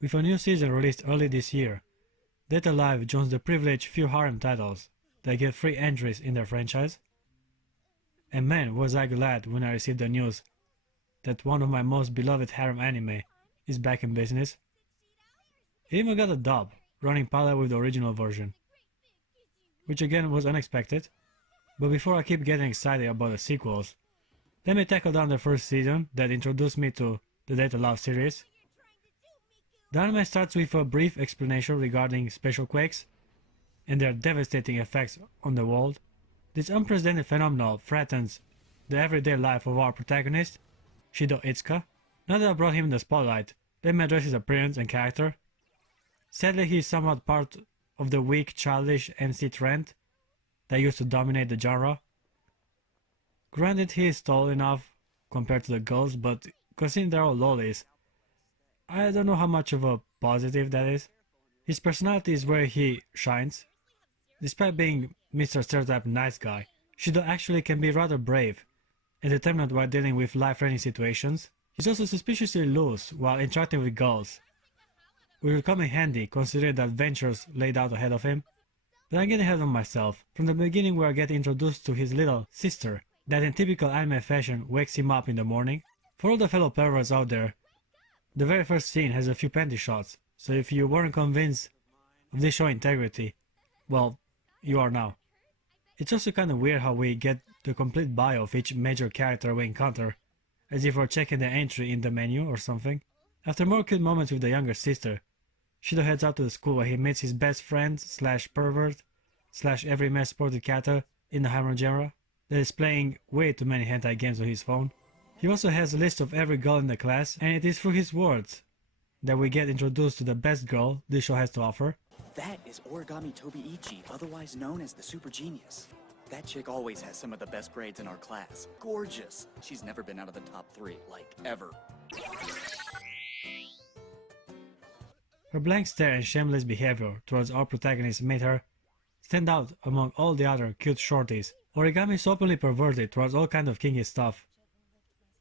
With a new season released early this year, Dead Alive joins the privileged few harem titles that get free entries in their franchise. And man, was I glad when I received the news that one of my most beloved harem anime is back in business. It even got a dub, running parallel with the original version, which again was unexpected. But before I keep getting excited about the sequels, let me tackle down the first season that introduced me to the Dead Alive series. The anime starts with a brief explanation regarding special quakes and their devastating effects on the world. This unprecedented phenomenon threatens the everyday life of our protagonist, Shido Itsuka. Now that I brought him in the spotlight, let me address his appearance and character. Sadly, he is somewhat part of the weak, childish MC trend that used to dominate the genre. Granted, he is tall enough compared to the girls, but considering they're all lolis, I don't know how much of a positive that is. His personality is where he shines. Despite being Mr. Stereotype nice guy, Shido actually can be rather brave and determined while dealing with life-threatening situations. He's also suspiciously loose while interacting with girls, which will come in handy considering the adventures laid out ahead of him. But I'm getting ahead of myself. From the beginning we are getting introduced to his little sister that in typical anime fashion wakes him up in the morning. For all the fellow perverts out there, the very first scene has a few panty shots, so if you weren't convinced of this show integrity, well, you are now. It's also kinda weird how we get the complete bio of each major character we encounter, as if we're checking their entry in the menu or something. After more cute moments with the younger sister, Shido heads out to the school where he meets his best friend slash pervert slash every male sported character in the harem genre that is playing way too many hentai games on his phone. He also has a list of every girl in the class, and it is through his words that we get introduced to the best girl this show has to offer. That is Origami Tobiichi, otherwise known as the Super Genius. That chick always has some of the best grades in our class. Gorgeous. She's never been out of the top 3, like, ever. Her blank stare and shameless behavior towards our protagonist made her stand out among all the other cute shorties. Origami is openly perverted towards all kind of kinky stuff.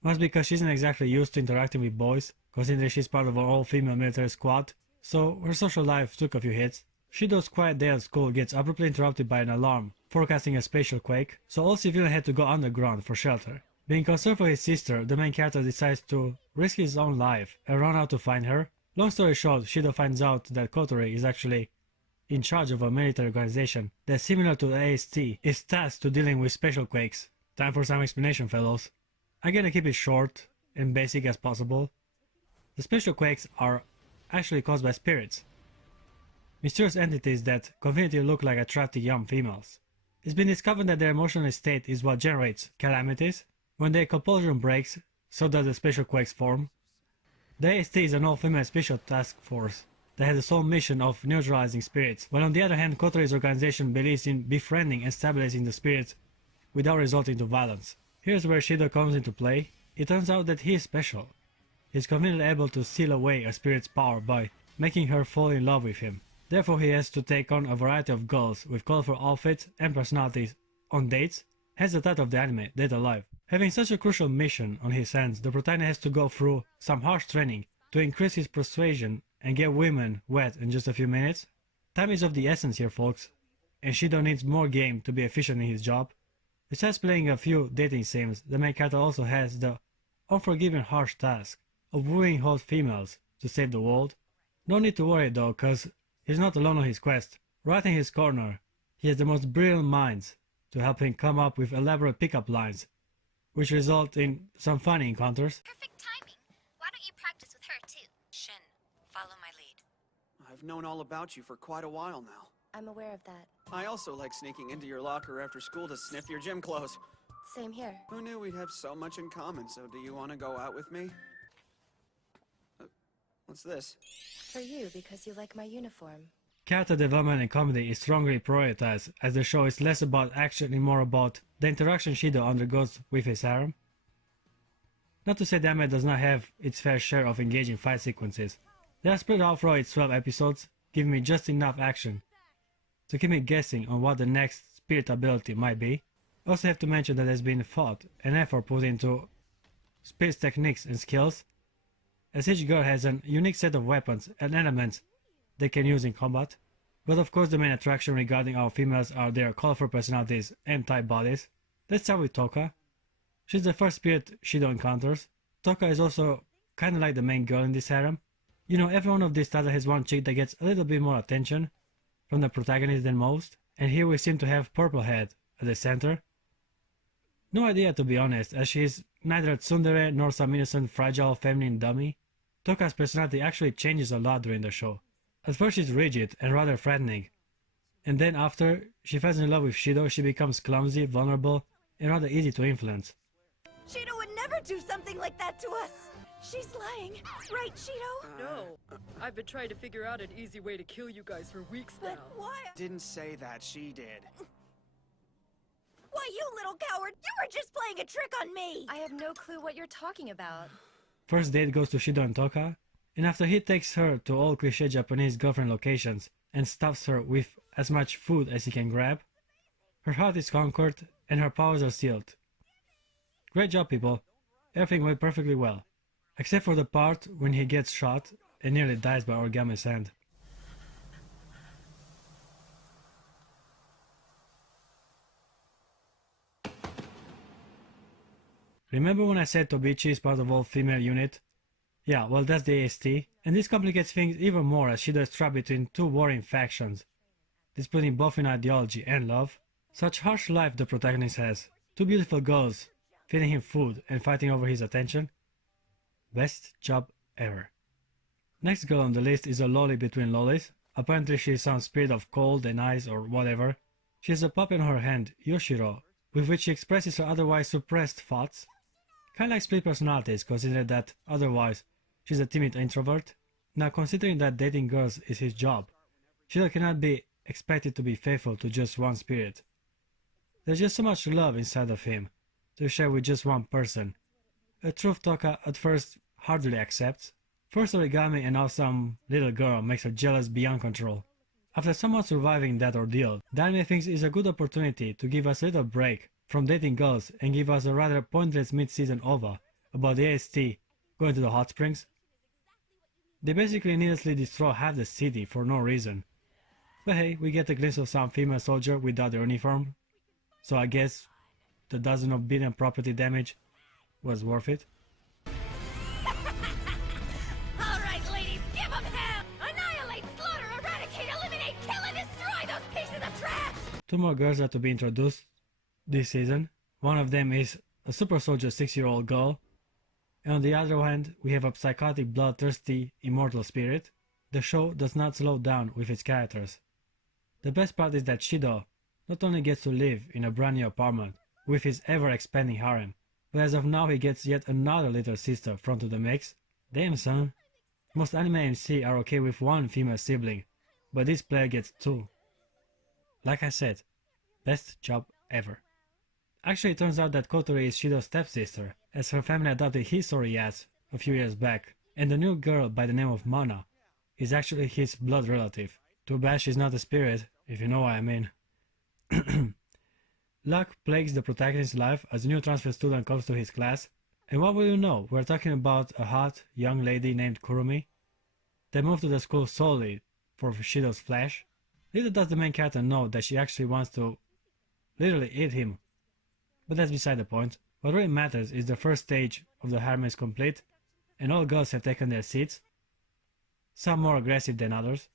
Must because she isn't exactly used to interacting with boys, considering she's part of an all-female military squad, so her social life took a few hits. Shido's quiet day at school gets abruptly interrupted by an alarm forecasting a spatial quake, so all civilians had to go underground for shelter. Being concerned for his sister, the main character decides to risk his own life and run out to find her. Long story short, Shido finds out that Kotori is actually in charge of a military organization that, similar to the AST, is tasked to dealing with special quakes. Time for some explanation, fellows. I'm gonna keep it short and basic as possible. The special quakes are actually caused by spirits, mysterious entities that conveniently look like attractive young females. It's been discovered that their emotional state is what generates calamities. When their compulsion breaks, so does the special quakes form. The AST is an all-female special task force that has the sole mission of neutralizing spirits, while on the other hand Kotori's organization believes in befriending and stabilizing the spirits without resorting to violence. Here's where Shido comes into play. It turns out that he is special. He is conveniently able to seal away a spirit's power by making her fall in love with him. Therefore he has to take on a variety of girls with colorful outfits and personalities on dates, hence the title of the anime, Dead Alive. Having such a crucial mission on his hands, the protagonist has to go through some harsh training to increase his persuasion and get women wet in just a few minutes. Time is of the essence here, folks, and Shido needs more game to be efficient in his job. Besides playing a few dating sims, the main character also has the unforgiving harsh task of wooing hot females to save the world. No need to worry though, cause he's not alone on his quest. Right in his corner, he has the most brilliant minds to help him come up with elaborate pickup lines, which result in some funny encounters. Perfect timing. Why don't you practice with her too? Shin, follow my lead. I've known all about you for quite a while now. I'm aware of that. I also like sneaking into your locker after school to sniff your gym clothes. Same here. Who knew we'd have so much in common, so do you want to go out with me? What's this? For you, because you like my uniform. Character development and comedy is strongly prioritized, as the show is less about action and more about the interaction Shido undergoes with his harem. Not to say the anime does not have its fair share of engaging fight sequences. They are spread out throughout its 12 episodes, giving me just enough action to keep me guessing on what the next spirit ability might be. I also have to mention that there's been thought and effort put into spirit's techniques and skills, as each girl has a unique set of weapons and elements they can use in combat. But of course the main attraction regarding our females are their colorful personalities and type bodies. Let's start with Toka. She's the first spirit Shido encounters. Toka is also kinda like the main girl in this harem. You know, every one of these titles has one chick that gets a little bit more attention from the protagonist than most, and here we seem to have Purple Head at the center. No idea, to be honest, as she is neither a tsundere nor some innocent, fragile, feminine dummy. Toka's personality actually changes a lot during the show. At first she's rigid and rather threatening, and then after she falls in love with Shido, she becomes clumsy, vulnerable, and rather easy to influence. Shido would never do something like that to us! She's lying, right, Shido? No, I've been trying to figure out an easy way to kill you guys for weeks now. But why? Didn't say that, she did. Why, you little coward! You were just playing a trick on me! I have no clue what you're talking about. First date goes to Shido and Toka, and after he takes her to all cliché Japanese girlfriend locations and stuffs her with as much food as he can grab, her heart is conquered and her powers are sealed. Great job, people. Everything went perfectly well. Except for the part when he gets shot and nearly dies by Origami's hand. Remember when I said Tobichi is part of all-female unit? Yeah, well that's the AST, and this complicates things even more as Shido is trapped between two warring factions, disputing both in ideology and love. Such harsh life the protagonist has. Two beautiful girls feeding him food and fighting over his attention. Best job ever. Next girl on the list is a loli between lolis. Apparently she is some spirit of cold and ice or whatever. She has a puppy in her hand, Yoshiro, with which she expresses her otherwise suppressed thoughts. Kinda like split personalities, considering that otherwise she's a timid introvert. Now considering that dating girls is his job, Shido cannot be expected to be faithful to just one spirit. There's just so much love inside of him to share with just one person. A truth Toka at first hardly accepts. First Origami and now some little girl makes her jealous beyond control. After somewhat surviving that ordeal, the anime thinks it's a good opportunity to give us a little break from dating girls and give us a rather pointless mid-season OVA about the AST going to the hot springs. They basically needlessly destroy half the city for no reason. But hey, we get a glimpse of some female soldier without their uniform, so I guess the dozen of billion property damage was worth it. Alright, ladies, give them hell! Annihilate, slaughter, eradicate, eliminate, kill, and destroy those pieces of trash! Two more girls are to be introduced this season. One of them is a super soldier 6-year-old girl, and on the other hand we have a psychotic, bloodthirsty, immortal spirit. The show does not slow down with its characters. The best part is that Shido not only gets to live in a brand new apartment with his ever-expanding harem, but as of now he gets yet another little sister thrown to the mix. Damn son. Most anime MC are okay with one female sibling, but this player gets two. Like I said, best job ever. Actually it turns out that Kotori is Shido's stepsister, as her family adopted his sorry ass a few years back, and the new girl by the name of Mana is actually his blood relative. Too bad she's not a spirit, if you know what I mean. Luck plagues the protagonist's life as a new transfer student comes to his class, and what will you know, we're talking about a hot young lady named Kurumi. They moved to the school solely for Shido's flesh. Little does the main character know that she actually wants to literally eat him. But that's beside the point. What really matters is the first stage of the harem is complete, and all girls have taken their seats, some more aggressive than others.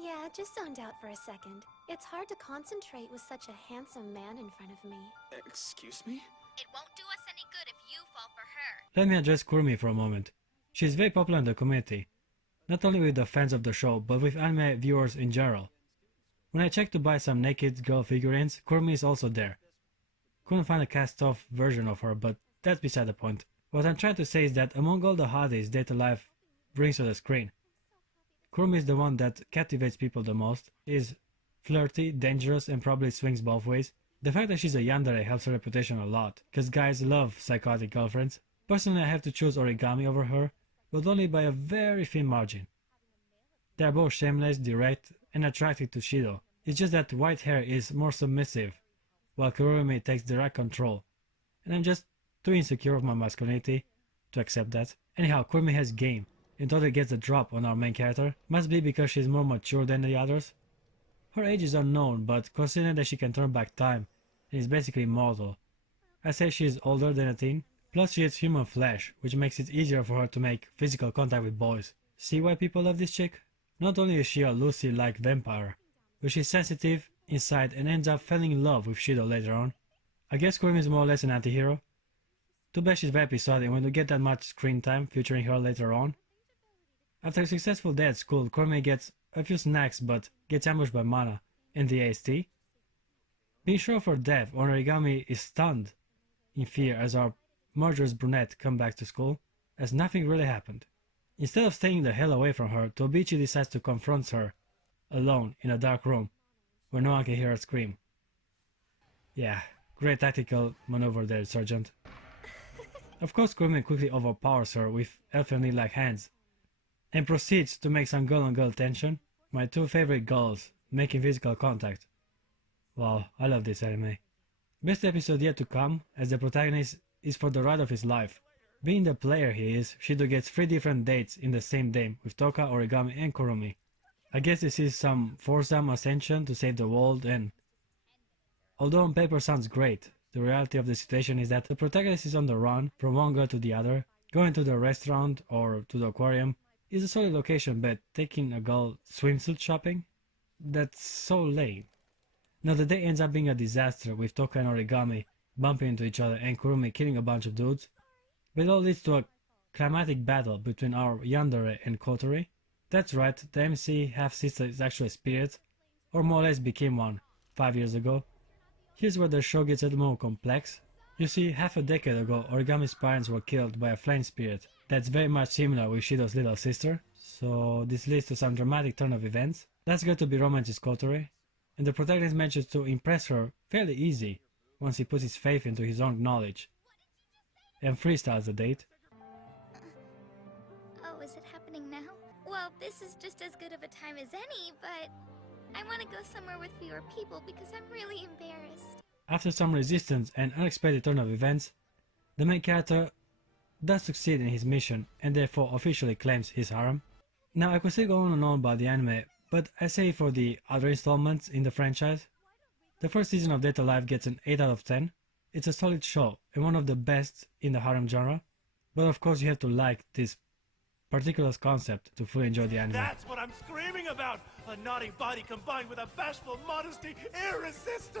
Yeah, just zoned out for a second. It's hard to concentrate with such a handsome man in front of me. Excuse me? It won't do us any good if you fall for her. Let me address Kurumi for a moment. She's very popular in the community, not only with the fans of the show, but with anime viewers in general. When I checked to buy some naked girl figurines, Kurumi is also there. Couldn't find a cast-off version of her, but that's beside the point. What I'm trying to say is that among all the hotties Data Life brings to the screen, Kurumi is the one that captivates people the most. Is flirty, dangerous, and probably swings both ways. The fact that she's a yandere helps her reputation a lot, cause guys love psychotic girlfriends. Personally I have to choose Origami over her, but only by a very thin margin. They are both shameless, direct, and attracted to Shido. It's just that white hair is more submissive, while Kurumi takes direct control, and I'm just too insecure of my masculinity to accept that. Anyhow, Kurumi has game and totally gets the drop on our main character, must be because she's more mature than the others. Her age is unknown, but considering that she can turn back time and is basically immortal, I say she is older than a teen, plus she has human flesh, which makes it easier for her to make physical contact with boys. See why people love this chick? Not only is she a Lucy-like vampire, but she's sensitive inside and ends up falling in love with Shido later on. I guess Kurumi is more or less an anti-hero. Too bad she's very episodic when we get that much screen time featuring her later on. After a successful day at school, Kurumi gets a few snacks but gets ambushed by Mana and the AST. Being sure of her death, Origami is stunned in fear as our murderous brunette comes back to school, as nothing really happened. Instead of staying the hell away from her, Tobichi decides to confront her alone in a dark room where no one can hear her scream. Yeah, great tactical maneuver there, Sergeant. Of course, Kurumi quickly overpowers her with elfin-like hands and proceeds to make some girl-on-girl tension. My two favorite girls making physical contact. Wow, I love this anime. Best episode yet to come, as the protagonist is for the ride of his life. Being the player he is, Shido gets 3 different dates in the same day with Toka, Origami and Kurumi. I guess this is some foursome ascension to save the world, and although on paper sounds great, the reality of the situation is that the protagonist is on the run from one girl to the other. Going to the restaurant or to the aquarium is a solid location, but taking a girl swimsuit shopping? That's so lame. Now the day ends up being a disaster with Toka and Origami bumping into each other and Kurumi killing a bunch of dudes. But it all leads to a climactic battle between our yandere and Kotori. That's right, the MC half-sister is actually a spirit, or more or less became one 5 years ago. Here's where the show gets a little more complex. You see, half a decade ago, Origami's parents were killed by a flame spirit that's very much similar with Shido's little sister, so this leads to some dramatic turn of events. That's going to be romances Kotori, and the protagonist manages to impress her fairly easy once he puts his faith into his own knowledge and freestyles the date. Oh, is it happening now? Well, this is just as good of a time as any, but I want to go somewhere with fewer people because I'm really embarrassed. After some resistance and unexpected turn of events, the main character does succeed in his mission and therefore officially claims his harem. Now I could still go on and on about the anime, but I say for the other installments in the franchise. The first season of Date A Live gets an 8 out of 10. It's a solid show and one of the best in the harem genre, but of course you have to like this particular concept to fully enjoy the anime. That's what I'm screaming about! A naughty body combined with a bashful modesty, irresistible!